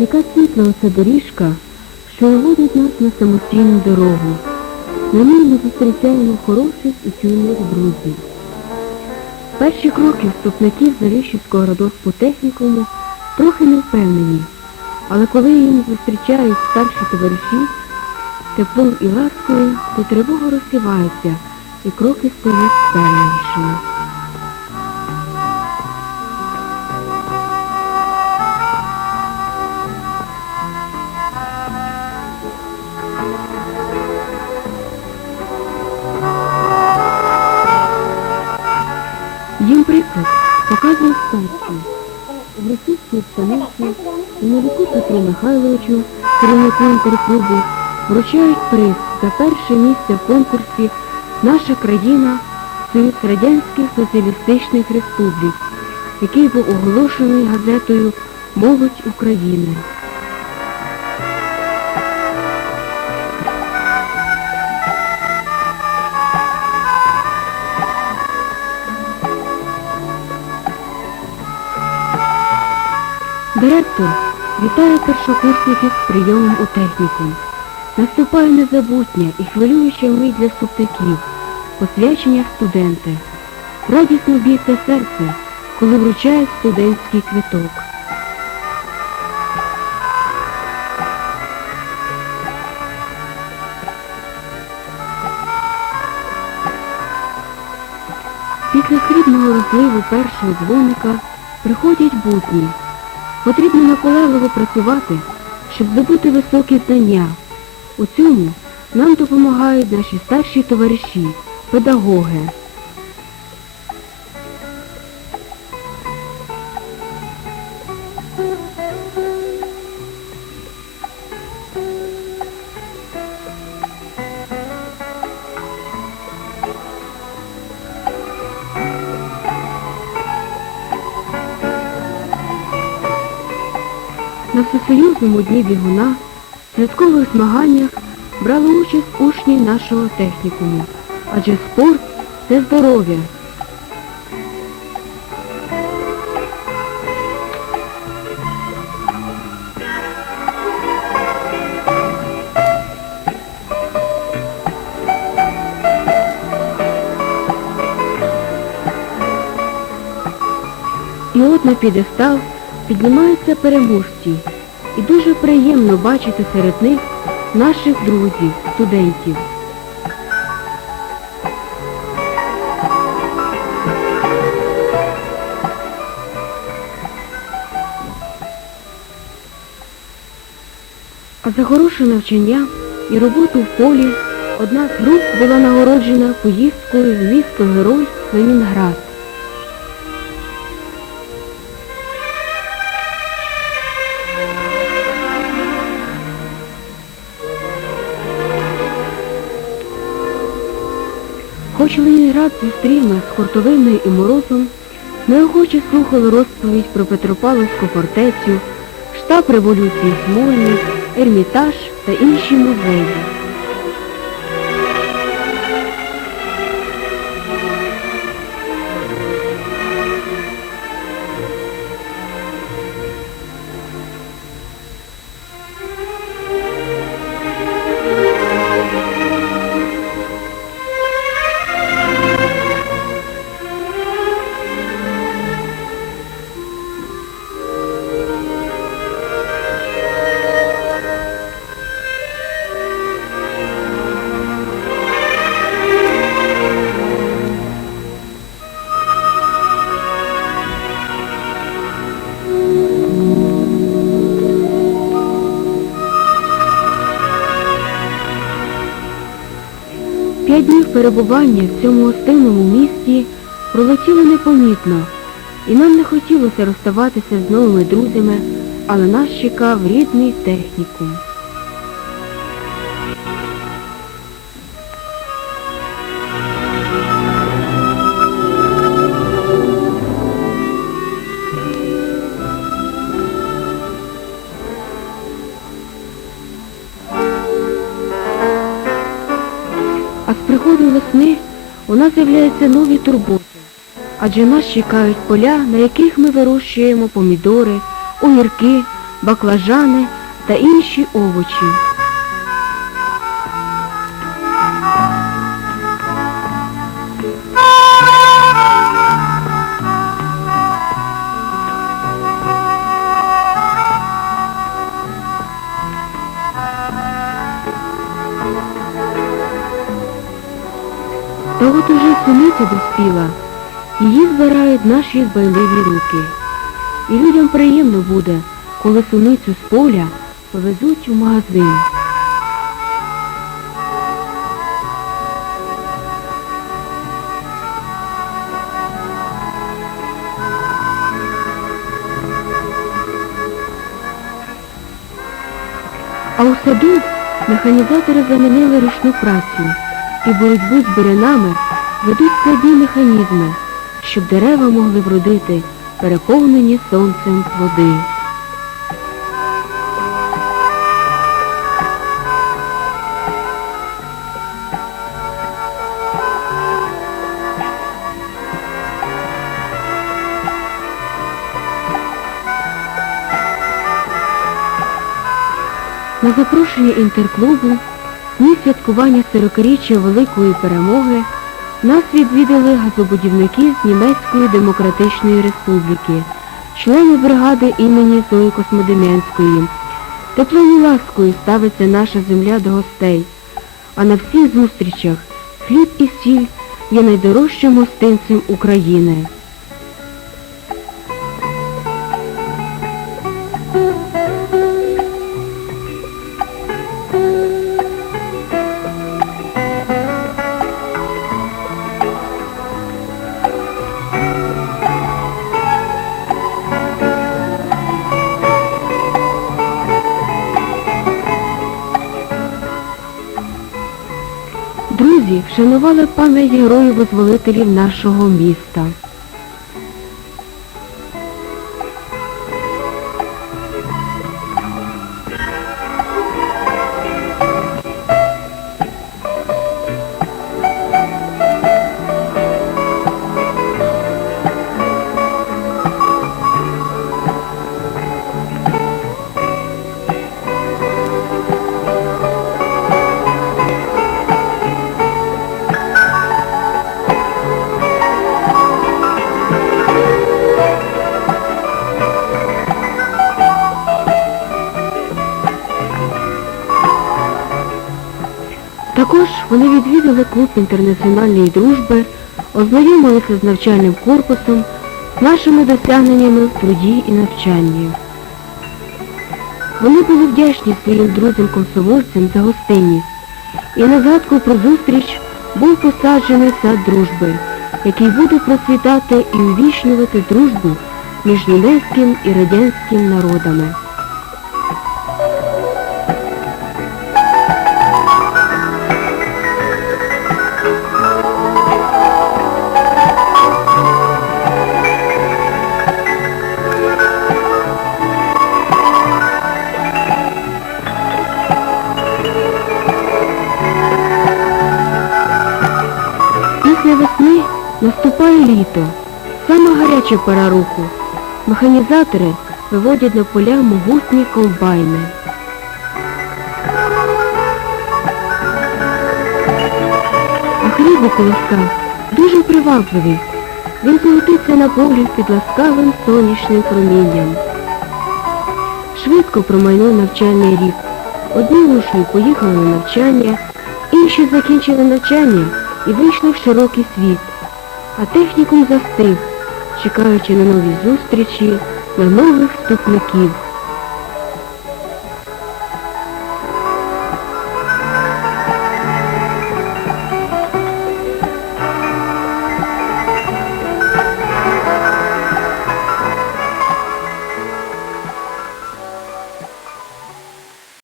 яка світла оця доріжка, що виводить нас на самостійну дорогу. На ній ми зустрічаємо хороших і чуйних друзів. Перші кроки вступників Заріщівського радоспу технікуму трохи не впевнені, але коли їм зустрічають старші товариші, теплом і ласкою, то тривога розсівається і кроки стають впевненішими. Показує старші. В російській обстановці новику Петру Михайловичу, керівнику інтерклубу, вручають приз за перше місце в конкурсі Наша країна Союз Радянських Соціалістичних Республік, який був оголошений газетою Молодь України. Директор вітає першокурсників з прийомом у технікум. Наступає незабутня і хвилююча мить для вступників, посвячення студенти. Радісно б'ється серце, коли вручають студентський квиток. Після срібного розливу першого дзвоника приходять будні. Потрібно наполегливо працювати, щоб здобути високі знання. У цьому нам допомагають наші старші товариші, педагоги. На всесоюзному дні бігуна в святкових змаганнях брали участь учні нашого технікуму, адже спорт це здоров'я. І от на підестал піднімаються переможці. І дуже приємно бачити серед них наших друзів, студентів. За хороше навчання і роботу в полі одна з груп була нагороджена поїздкою в місто Герой Ленінград. Хоч Ленінград зустрів нас з хуртовиною і морозом, неохоче слухали розповідь про Петропавловську фортецю, штаб революції Смольний, Ермітаж та інші музеї. П'ять днів перебування в цьому гостинному місті пролетіло непомітно, і нам не хотілося розставатися з новими друзями, але нас чекав рідний технікум. Нас з'являються нові турботи, адже нас чекають поля, на яких ми вирощуємо помідори, огірки, баклажани та інші овочі. От уже суниця доспіла, її збирають наші дбайливі руки. І людям приємно буде, коли суницю з поля повезуть у магазин. А у саду механізатори замінили ручну працю і боротьбу з бурянами ведуть складні механізми, щоб дерева могли вродити переповнені сонцем плоди. На запрошення інтерклубу дні святкування 40-річчя Великої перемоги нас відвідали газобудівники з Німецької Демократичної Республіки, члени бригади імені Зої Космодем'янської. Теплою ласкою ставиться наша земля до гостей, а на всіх зустрічах хліб і сіль є найдорожчим гостинцем України. Друзі вшанували пам'ять героїв-визволителів нашого міста. Вони відвідали клуб інтернаціональної дружби, ознайомилися з навчальним корпусом, нашими досягненнями в труді і навчанні. Вони були вдячні своїм друзям-комсомольцям за гостинність. І на згадку про зустріч був посаджений сад дружби, який буде процвітати і увічнювати дружбу між німецьким і радянським народами. Після весни наступає літо, сама гаряча пора року. Механізатори виводять на поля могутні комбайни. А хліб у колоска дуже привабливий. Він золотиться на полі під ласкавим сонячним промінням. Швидко промайнув навчальний рік. Одні учні поїхали на навчання, інші закінчили навчання і вийшли в широкий світ. А технікум застиг, чекаючи на нові зустрічі, на нових вступників.